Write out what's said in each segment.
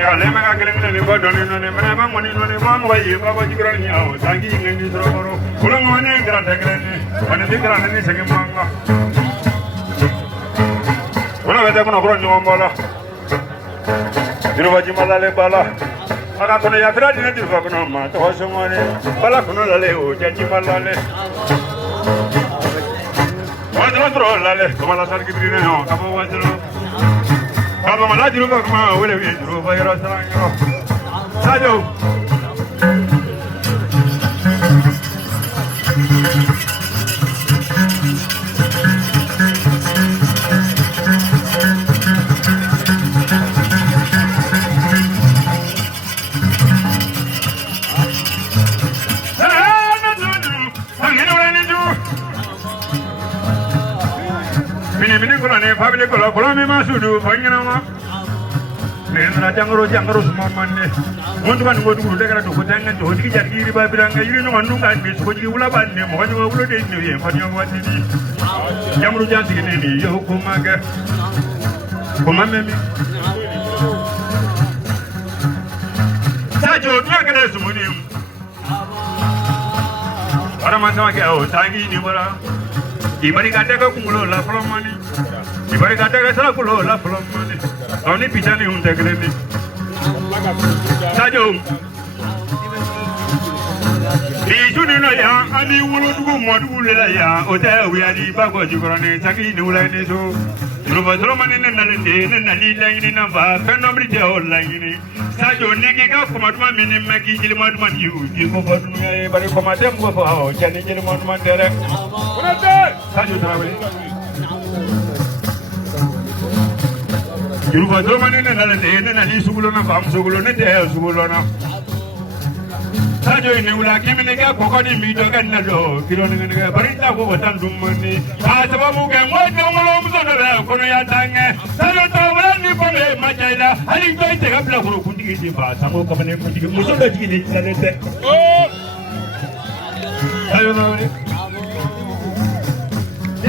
Ya le ma ka kelen ne ba doni no ne ma ngoni no ne ma wa ye ba ba jigran nya o tangi ngi soro moro kulo ngone gran ta kelen ne wana de gran ne sege manga wana weta kuna kuro nyo mbola dino baji malale bala aka kono ya fira dine dir fa kono ma to so ngone bala kono lale o jaji malale Wajro lale como la sal que viene no cabo wajro cabo mala jiro ko ma wele wi jiro fa yoro sango sajo family kola me masudu fanyana ma nena jangro sumamane mondu ban godu de kala to kotanga to digi jargiri ba biranga yiri no mandu ngan be so jigi wula banne mo wanyo wulo de ni ye fanyo wati ni jamru janti ne ni yo ko maga ko mamemi sajo to kala sumuni ara manama ke o tangi ni bora ibari kata ko kumulo la flomani ibari kata ko sala kulo la flomani oni pitani hunte greni sajo dijuni no ya ani wulu dugu modu le ya o ta wi ali ba ko jigorane tangi ni wula ni so ruba flomani ne nali langini na ba fenomri de o langini sajo nigi ka kuma duma mini maki jili maduma yu jili ko fadu e bari ko matem ko fa o jani jili maduma tere kunate sajo trawe juru ba do manene na le ne na li sugulo na fam sugulo ne te sugulo na sajo ne wula kimi ne ka ko ko ni mi do kan na do kilo ne ne bari ta ko watan dum mani a sababu ga mo no ngolo mu so da ko no ya tange sajo to wala ni ko me ma jaida ali to ite ga bla ko kundi ti ba samo ko ne kundi mu so da ji ne ti na te o sajo no ni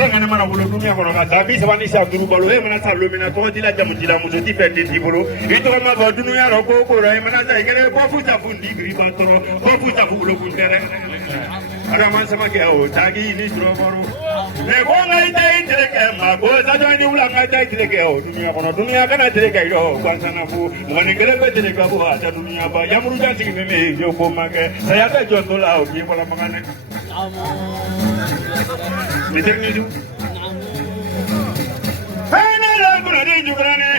ngane mana bolo dumia ko ka tabi sabani sa duru bolo e mana sa lumina to dila jamu dila mu ti fete ti bolo e to ma ba dunia ro ko ro e mana sa ngere ko fu ta fundi gri ba to ko fu ta fu lo kun tere ara man sama ke o tagi ni dro boro ne ko ngai dai tere ke ma ko sa do ni ula ngai dai tere ke o dunia kana tere ke ro ko sana fu mo ni gele ko tere ka bo ata dunia ba yamru jan ti me yo ko ma ke saya ta jo to la o ki bola mangane Nidu. Hey, nela kurani jugrani.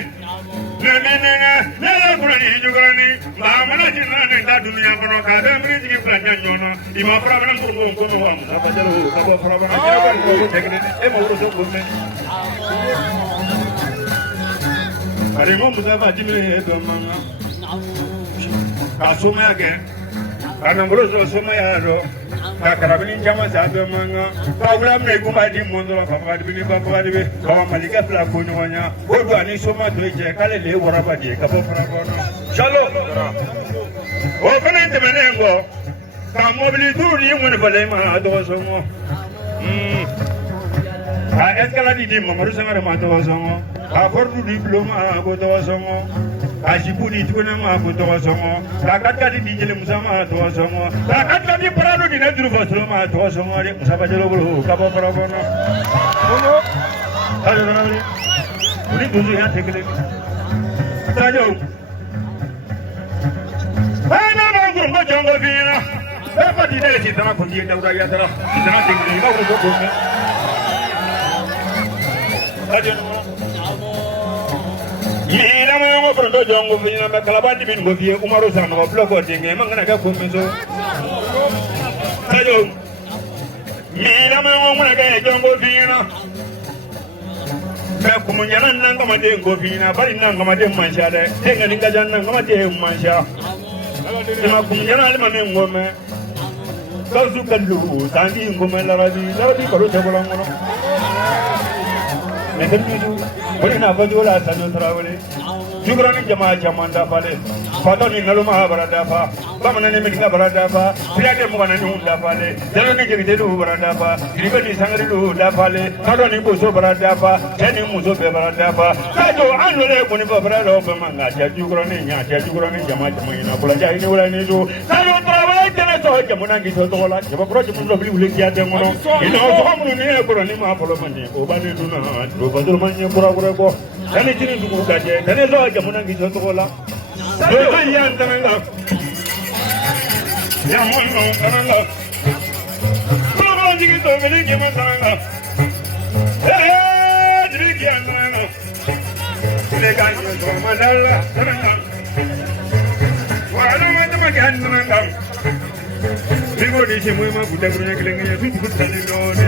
Nela kurani jugrani. Mamana jinna nda dunia kono ka da mriji ki planya nyono. Ima problem ko wa musa bajalo ka bo problem ka ko tekne e mo ro so bomme. Ari mo musa bajime do mama. Ka suma ke. Kana ngoro so suma ya ro. Karabini jama zabe manga kawula me gumba di mondo la fama di bini baba di be kawa malika fla ko nyonya odo ani soma to je kale le waraba di ka bo fara bono shalo o fene te menengo ka mobili turi mun fale ma do somo a eskala di mo maru sangare ma to somo a fordu diploma ko to somo a jibuni tuna ma ko to somo la katka di jele musama to somo la katka di parado di nadru faslo ma to somo re musaba jelo bolo ka bo parabono bolo ayo na ni uni duzu ya tekele tajo ana na ngurgo jongo fina e pati dele ci tana ko di dawra ya tara tana tekele ma ko ko tajo Mira mo prondo jongo fina me kalabandi bin go vie Umaru sama go blogo dinge mangana ga komezo tajo mira mo na ga jongo fina me kumunyana nanga made go fina bari nanga made mansha de tenga ninga janna ngamade mansha ma kumunyana alma me ngome kazu kallu tangi ngome la radi ko ro jabolo ngono me temju wani na fajo la sanu tarawale jugrani jama'a jaman da fale fato ni naluma barada fa bamana ne mi barada fa filade mo kana ni da fale dalo ni jigide lu barada fa ribe ni sangari lu da fale fato ni boso barada fa tani muso be barada fa kajo anole ko ni barada ba manga ja jugrani nya ja jugrani jama'a jaman ina kula ja ni wala ni do sanu tarawale tene to jamuna ngi to tola jaba pro jamu lo bli ya de ngono ina to ko mun ni ko ni ma polo manje o ba ni duna do badul manje kura kura ko kani tini dugu gaje kani lo jamuna ngi to tola do yan tananga ya mon no tananga pro ko ngi to meli ke ma tananga diri ki yan tananga le kan yo to madalla tananga wala ma tama kan tananga Digo dice muy mal puta gruña que le engaña su puta de done.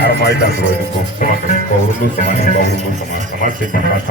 Armai tak bro itu kok sama sama sama sama